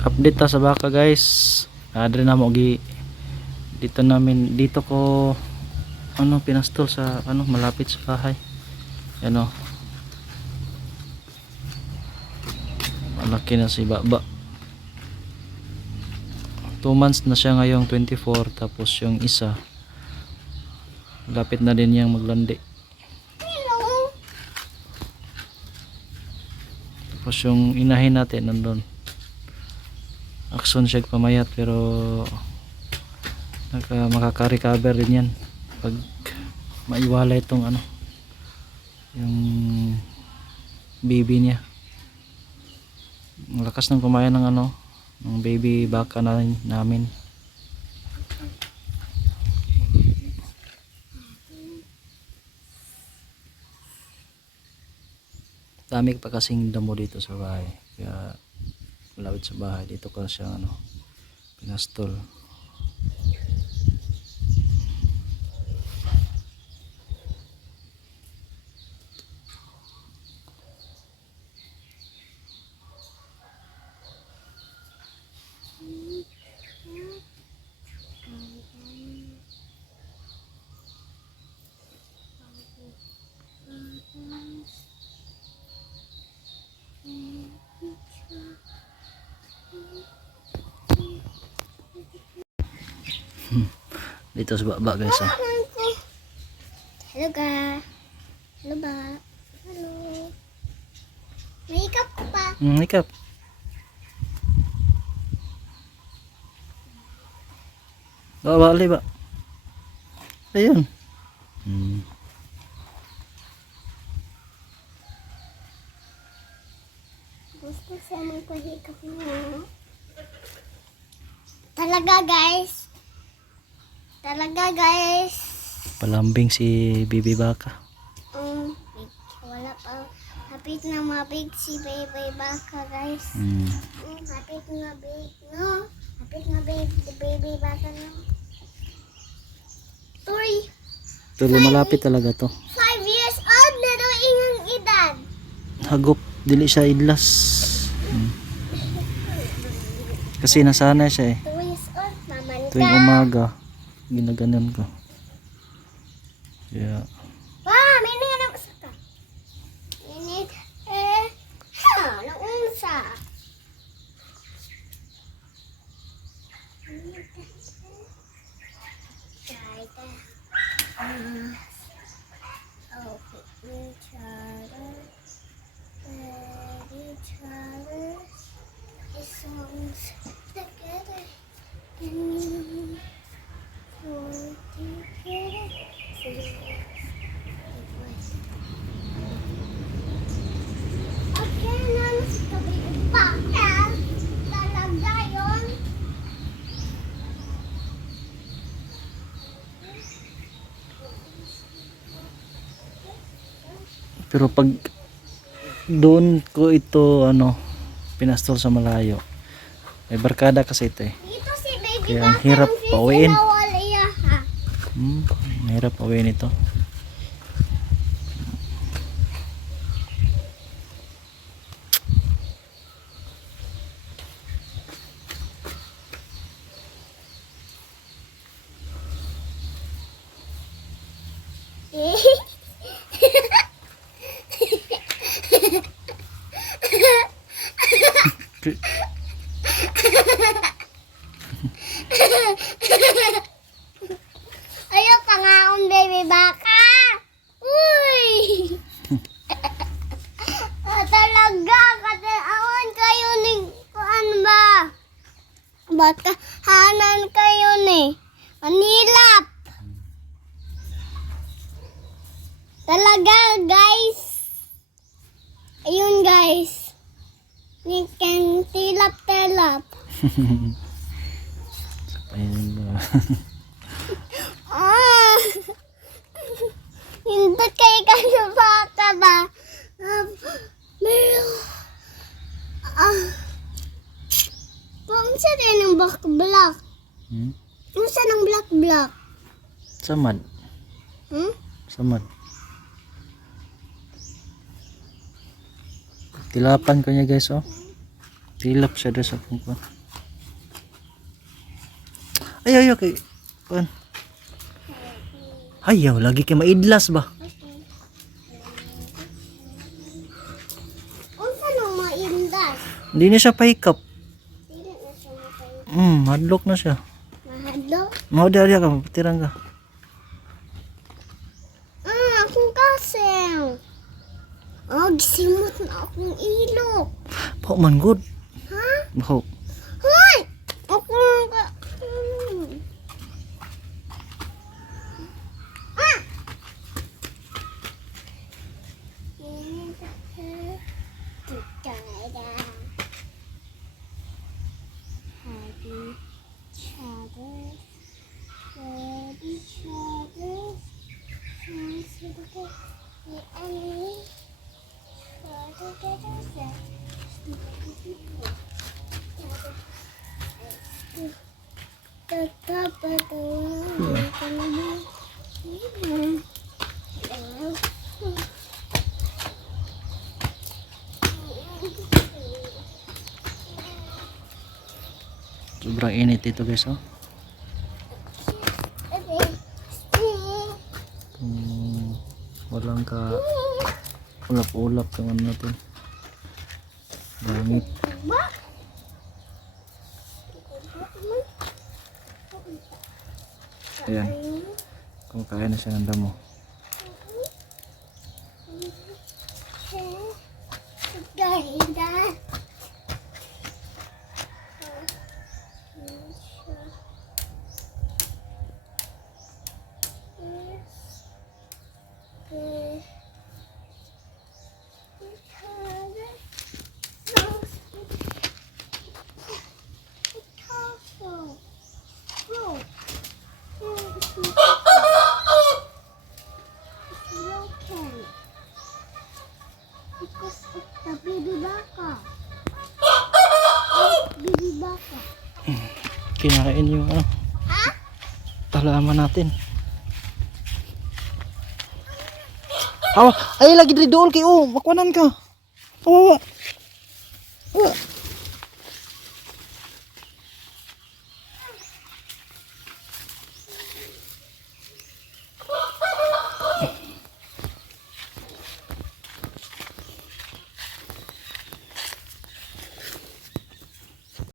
Update ta sa baka guys. Adre na mo gi dito ko pinastol sa malapit sa bahay. Ano, malaki na si Baba. 2 months na siya ngayong 24, tapos yung isa lapit na din yang maglandi. Tapos yung inahin natin nandun, akson siya pamayat, pero makaka-recover din yan pag maiwala itong yung baby niya. Ang lakas ng kumain ng ng baby baka namin. Dami pa kasing damo dito sa bahay, kaya malapit sa bahay dito ko siya pinastol. Dito sa baba guys. Hello ga. Hello ba? Hello. May ikap ko pa. Ikap. Bali ba? Ayun. Gusto siya magpahikap mo. Talaga guys. Palambing si Bibi Baka. Wala pa. Hapit na mabig si Baby Baka guys. Hapit na big, no? Hapit na big si Baby Baka, no? Pero malapit talaga to. 5 years old na daw inyong edad. Hagop, dili siya idlas. Kasi nasanay siya 2 years old, maman ka. tuwing umaga ginaganon ko. Yeah. Pa, may nanganap sa ka. Minit, naunsa. Pero pag doon ko ito pinastol sa malayo, may barkada kasi ito Dito si Baby kaya ang Baka hirap ang pauwiin. sisirawalaya, ha? Mahirap pauwiin ito. Ayaw ka nga akong Baby Baka. Uy! Talaga, katalawan kayo ni, ano ba? Baka hanan kayo ni. Manilap. Talaga, guys. Ayun, guys. Ni can tilap-tilap. Ayun ba. Hindi kayo kanabaka ba? Pero, kung saan rin ang black-black? Kung saan ang black-black? Samad. Samad. Tilapan ko niya guys Tilap siya dito sa pungkuan. Ayaw kay kuan. Ayaw lagi kay maidlas ba? Unsa nang maindas? Hindi na siya pahikap. Dili na siya mapay. Madlock na siya. Mahadlo. Mao diya ka tirang ka. Akong kaseng. Gisimot na akong ilok. Pao man good. Ha? Pao. Hoy! Akong ka... Sobrang init ito guys, oh. Walang ka ulap-ulap yung ano natin. Langit. Ayan. Kumakain na siya ng damo. Because of the baby baka. Baby baka. Kinain yung Ha? halaman natin. Ay lagi diri dool kay makuanan ka.